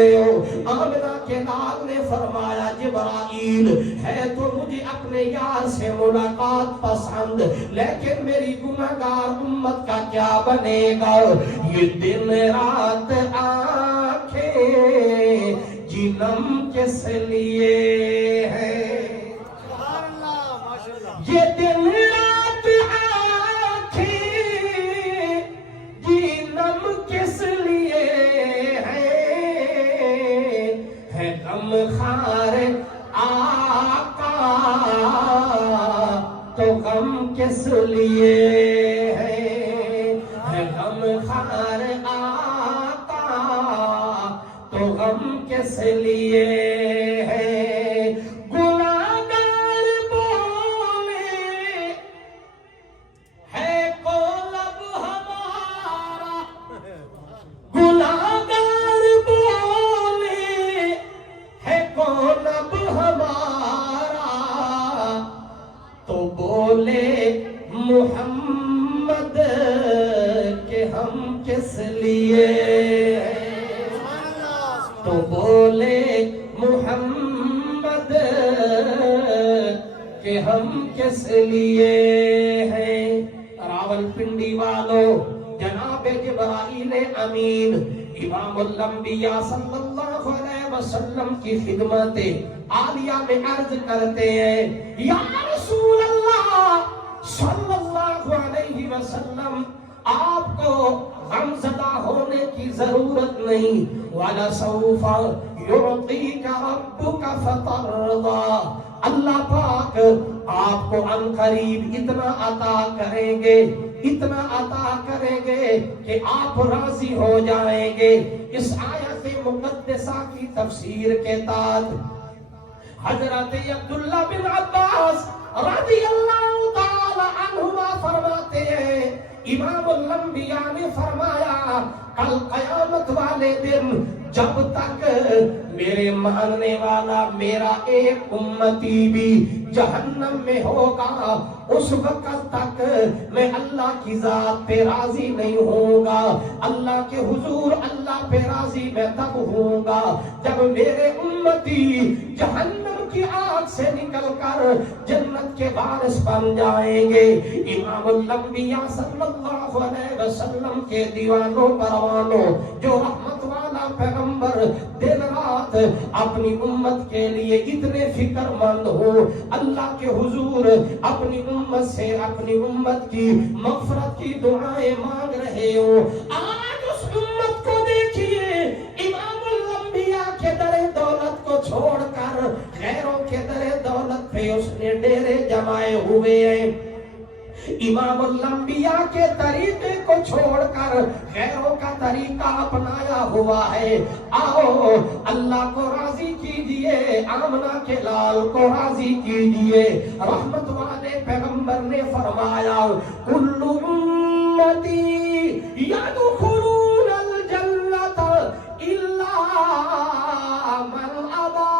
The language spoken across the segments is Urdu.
گئے ہو؟ آمنہ کے لال نے فرمایا جبرائیل ہے تو مجھے اپنے یار سے ملاقات پسند، لیکن میری گناہگار امت کا کیا بنے گا؟ یہ دن رات آنکھیں جنم کس لیے ہے؟ یہ دن رات آنکھیں جنم کس لیے ہے غم خار آقا تو غم کس لیے ہے غم خار آقا تو غم کس لیے ہے؟ گناہگار بولے ہے کو لب ہمارا، گناہگار بولے ہے کو لب ہمارا، تو بولے محمد کہ ہم کس لیے ہیں، تو بولے محمد کہ ہم کس لیے ہیں؟ راول پنڈی والوں، جناب جبرائیل امین امام الانبیاء صلی اللہ علیہ وسلم کی خدمت عالیہ میں عرض کرتے ہیں، یا رسول اللہ صلی اللہ علیہ وسلم، آپ کو غمزدہ ہونے کی ضرورت نہیں، وَلَسَوْفَ يُعْطِيكَ رَبُّكَ فَتَرْضَى، اللہ پاک آپ کو عن قریب اتنا عطا کریں گے، اتنا عطا کریں گے کہ آپ راضی ہو جائیں گے۔ اس آیت مقدسہ کی تفسیر کے تحت حضرت عبداللہ بن عباس رضی اللہ تعالی عنہما فرماتے ہیں، امام الانبیاء نے فرمایا کل قیامت والے دن جب تک میرے ماننے والا میرا ایک امتی بھی جہنم میں ہوگا، اس وقت تک میں اللہ کی ذات پہ راضی نہیں ہوں گا، اللہ کے حضور اللہ پہ راضی میں تب ہوں گا جب میرے امتی جہنم کی آگ سے نکل کر جنت کے وارث بن جائیں گے۔ امام الانبیاء صلی اللہ علیہ وسلم کے دیوانوں پروانوں، جو رحمت والا پیغمبر دن رات اپنی امت کے لیے اتنے فکر مند ہو، اللہ کے حضور اپنی امت سے اپنی امت کی مغفرت کی دعائیں مانگ رہے ہو، آج اس امت کو دیکھیے امام الانبیاء کے در دولت کو چھوڑ کر غیروں کے در دولت پہ اس نے ڈیرے جمائے ہوئے ہیں، امام الانبیاء کے طریقے کو چھوڑ کر غیروں کا طریقہ اپنایا ہوا ہے۔ آؤ اللہ کو راضی کیجئے، آمنہ کے لال کو راضی کیجئے۔ رحمت والے پیغمبر نے فرمایا کل امتی یدخلون الجنت الا من ابا،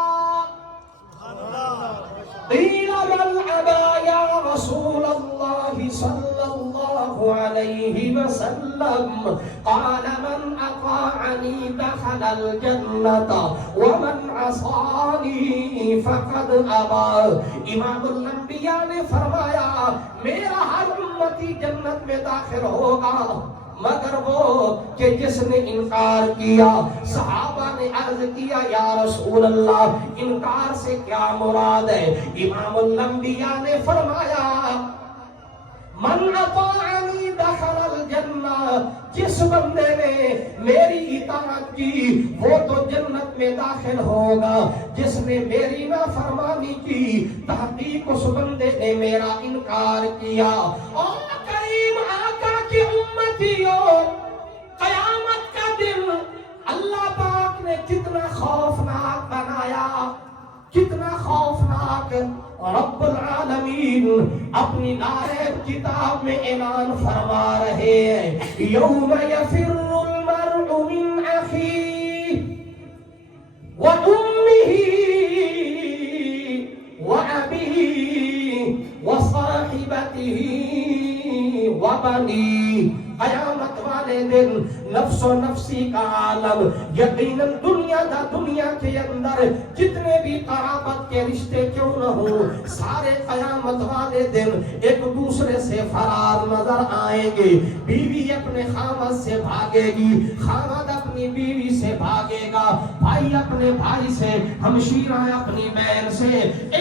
قیل من ابا یا رسول اللہ صلی اللہ علیہ وسلم، قال من اطاعنی دخل الجنت ومن عصانی فقد ابا۔ امام الانبیاء نے فرمایا میرا ہر امتی جنت میں داخل ہوگا مگر وہ کہ جس نے انکار کیا۔ صحابہ نے عرض کیا یا رسول اللہ انکار سے کیا مراد ہے؟ امام الانبیاء نے فرمایا من اطاعنی دخل الجنہ، جس بندے نے میری اطاعت کی وہ تو جنت میں داخل ہوگا، جس نے میری نافرمانی کی تحقیق اس بندے نے میرا انکار کیا۔ اور کریم آقا کی امتیوں، قیامت کا دن اللہ پاک نے کتنا خوفناک بنایا، کتنا خوفناک۔ رب العالمین اپنی نائب کتاب میں اعلان فرما رہے ہیں یوم یفر المرء من اخیہ وامہ وابیہ وصاحبتہ وبنیہ۔ قیامت والے دن نفس و نفسی کا عالم، یقیناً دنیا کے اندر جتنے بھی قرابت کے رشتے کیوں نہ ہوں، سارے قیامت والے دن ایک دوسرے سے فرار نظر آئیں گے۔ بیوی اپنے خاوند سے بھاگے گی، خاوند اپنی بیوی سے بھاگے گا، بھائی اپنے بھائی سے، ہمشیرہ اپنی بہن سے۔